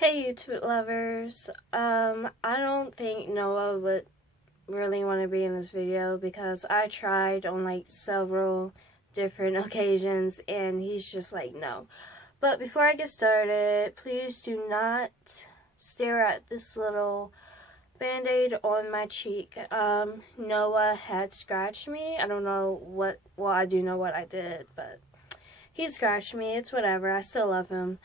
Hey YouTube lovers, I don't think Noah would really want to be in this video because I tried on like several different occasions and he's just like no. But before I get started, please do not stare at this little band-aid on my cheek. Noah had scratched me. I don't know what, well I do know what I did, but he scratched me. It's whatever, I still love him.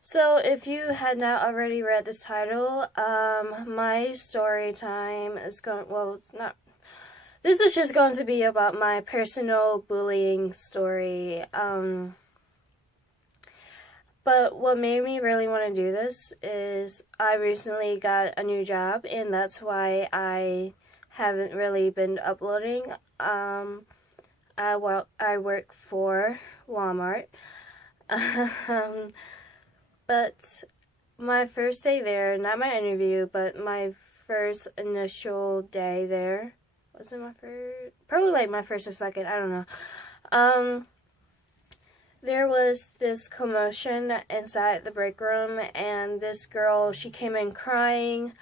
So if you had not already read this title, my story time is going, well, it's not, this is just going to be about my personal bullying story. But what made me really want to do this is I recently got a new job, and that's why I haven't really been uploading. I work for Walmart. But my first day there, not my interview, but my first initial day there, was it my first? Probably like my first or second, I don't know. There was this commotion inside the break room, and this girl, she came in crying.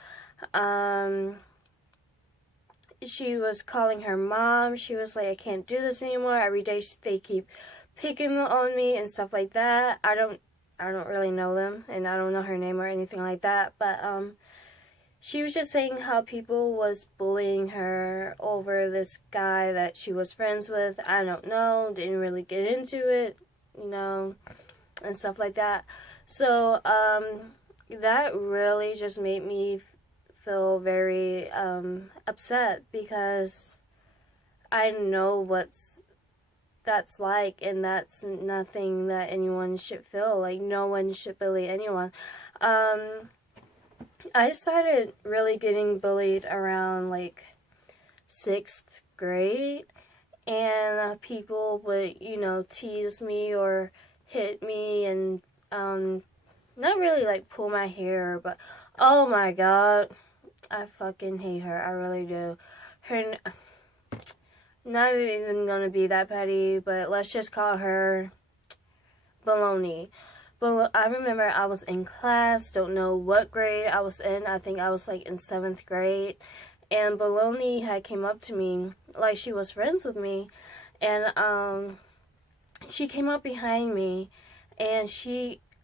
She was calling her mom. She was like, I can't do this anymore. Every day they keep picking on me and stuff like that. I don't really know them, and I don't know her name or anything like that, but she was just saying how people was bullying her over this guy that she was friends with. I don't know, didn't really get into it, you know, and stuff like that. So that really just made me feel very upset because I know that's like, and that's nothing that anyone should feel. Like, no one should bully anyone. I started really getting bullied around like 6th grade, and people would, you know, tease me or hit me and not really like pull my hair, but oh my god, I fucking hate her. I really do. Her not even gonna be that petty, but let's just call her Baloney. But I remember I was in class, don't know what grade I was in. I think I was like in 7th grade. And Baloney had came up to me like she was friends with me. And she came up behind me, and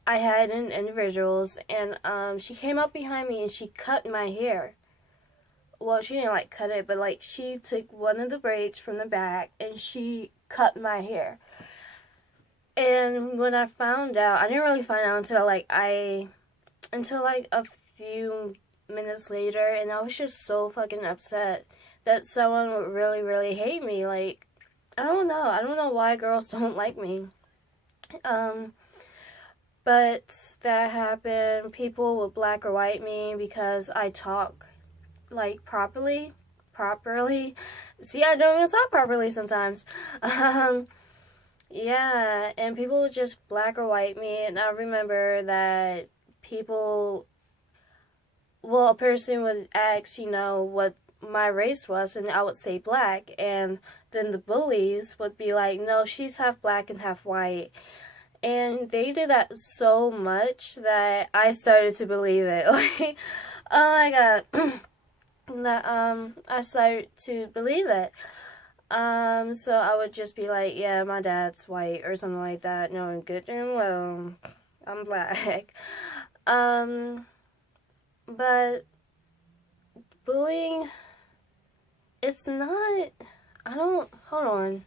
I had in individuals, and she came up behind me and she cut my hair. Well, she didn't like cut it, but like she took one of the braids from the back and she cut my hair. And when I found out, I didn't really find out until like a few minutes later, and I was just so fucking upset that someone would really hate me. Like, I don't know why girls don't like me. But that happened. People would black or white me because I talk like properly. See, I don't even talk properly sometimes. Yeah, and people would just black or white me, and I remember that a person would ask, you know, what my race was, and I would say black, and then the bullies would be like, no, she's half black and half white. And they did that so much that I started to believe it. Like, oh my god. That I started to believe it. So I would just be like, yeah, my dad's white or something like that, knowing good and well I'm black. But bullying, it's not, hold on.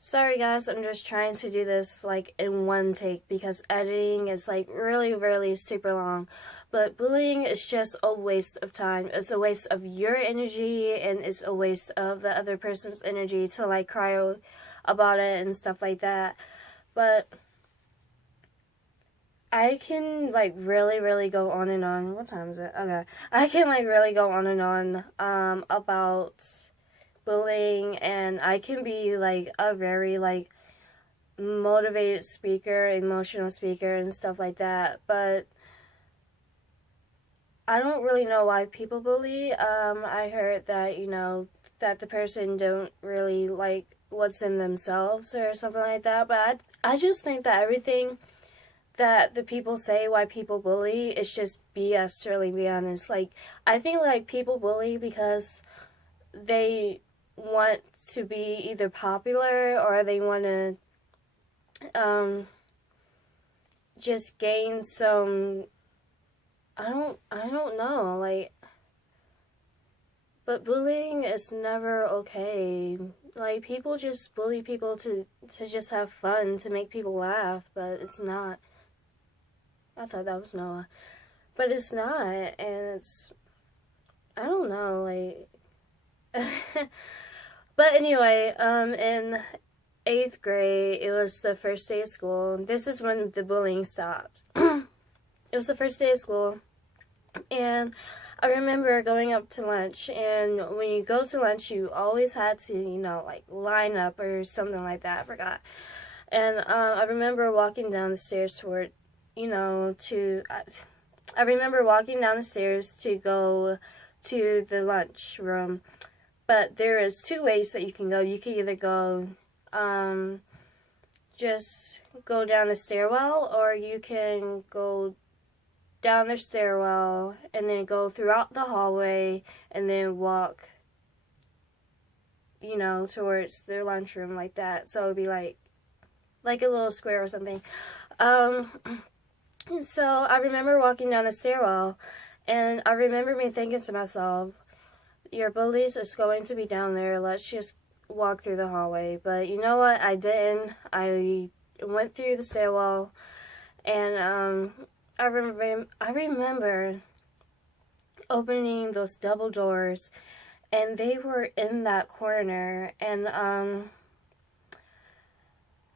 Sorry guys, I'm just trying to do this like in one take because editing is like really super long. But bullying is just a waste of time. It's a waste of your energy, and it's a waste of the other person's energy to like cry about it and stuff like that. But I can like really go on and on. What time is it? Okay. I can like really go on and on about bullying, and I can be like a very like motivated speaker, emotional speaker and stuff like that, but I don't really know why people bully. I heard that, you know, that the person don't really like what's in themselves or something like that, but I just think that everything that the people say why people bully is just BS, to really be honest. Like, I think, like, people bully because they want to be either popular or they want to just gain some, I don't know, like, but bullying is never okay. Like, people just bully people to just have fun, to make people laugh, but it's not. I thought that was Noah. But it's not, and it's, I don't know, like, but anyway, in 8th grade, it was the first day of school. This is when the bullying stopped. It was the first day of school, and I remember going up to lunch, and when you go to lunch, you always had to, you know, like, line up or something like that, I forgot. And I remember walking down the stairs toward, you know, I remember walking down the stairs to go to the lunch room, but there is 2 ways that you can go. You can either go, just go down the stairwell, or you can go down the stairwell and then go throughout the hallway and then walk, you know, towards their lunchroom like that. So it'd be like a little square or something. So I remember walking down the stairwell, and I remember me thinking to myself, your bullies is going to be down there, let's just walk through the hallway. But you know what, I didn't. I went through the stairwell, and I remember opening those double doors, and they were in that corner, and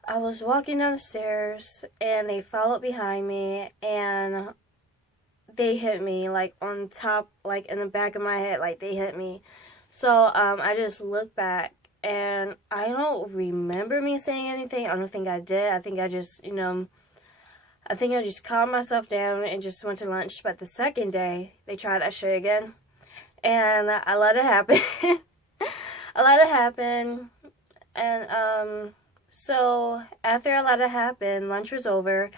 I was walking down the stairs, and they followed behind me, and they hit me, like, on top, like, in the back of my head, like, they hit me. So, I just looked back, and I don't remember me saying anything. I don't think I did. I think I just, you know, I think I just calmed myself down and just went to lunch. But the second day, they tried that shit again, and I let it happen. I let it happen, and, so after I let it happen, lunch was over,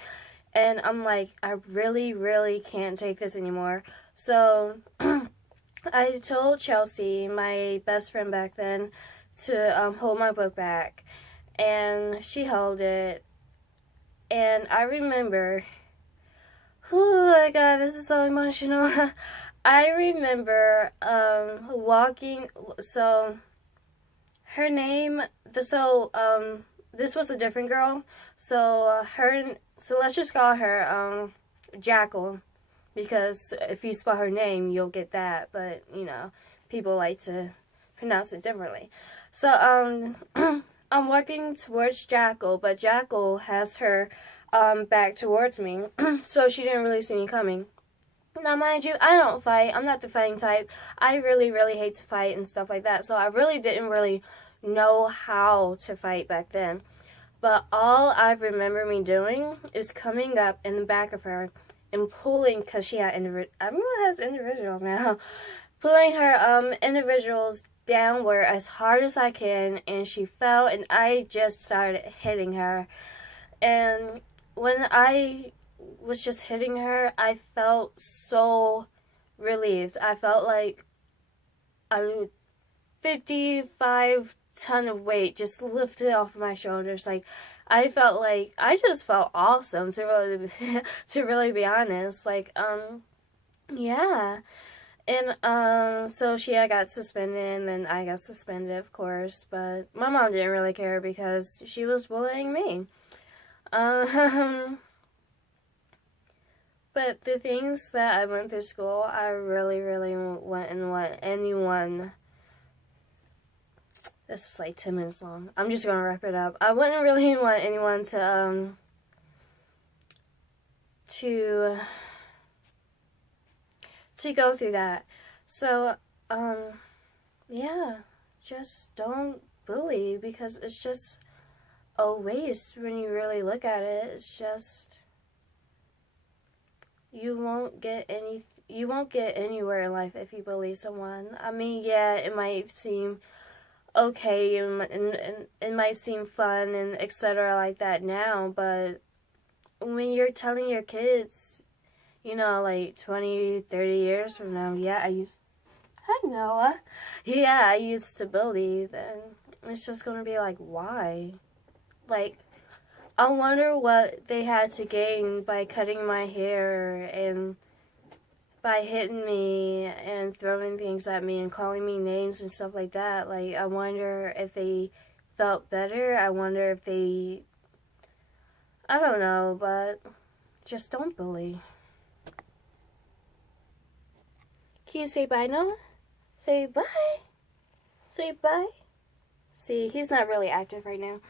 and I'm like, I really, really can't take this anymore. So I told Chelsea, my best friend back then, to hold my book back, and she held it. And I remember, oh my god, this is so emotional. I remember walking. So her name, this was a different girl. So let's just call her Jackal, because if you spell her name, you'll get that. But you know, people like to pronounce it differently. So I'm walking towards Jackal, but Jackal has her back towards me, so she didn't really see me coming. Now, mind you, I don't fight. I'm not the fighting type. I really, really hate to fight and stuff like that. So I really didn't really know how to fight back then. But all I remember me doing is coming up in the back of her and pulling, because she had everyone has individuals now, pulling her individuals downward as hard as I can, and she fell, and I just started hitting her. And when I was just hitting her, I felt so relieved. I felt like a 55-ton of weight just lifted off my shoulders. Like, I felt like I just felt awesome, to really be honest. Like, yeah. And so she got suspended, and then I got suspended, of course. But my mom didn't really care because she was bullying me. But the things that I went through school, I really, really wouldn't want anyone. This is like 10 minutes long. I'm just gonna wrap it up. I wouldn't really want anyone to go through that. So, yeah, just don't bully, because it's just a waste when you really look at it. It's just, you won't get anywhere in life if you bully someone. I mean, yeah, it might seem okay, and it might seem fun and etc. like that now, but when you're telling your kids, you know, like 20, 30 years from now, hi Noah, yeah, I used to bully, then it's just gonna be like, why? Like, I wonder what they had to gain by cutting my hair and by hitting me and throwing things at me and calling me names and stuff like that. Like, I wonder if they felt better. I wonder if they, I don't know, but just don't bully. Can you say bye, Noah? Say bye. Say bye. See, he's not really active right now.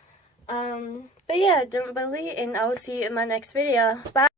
But yeah, don't bully, and I will see you in my next video. Bye.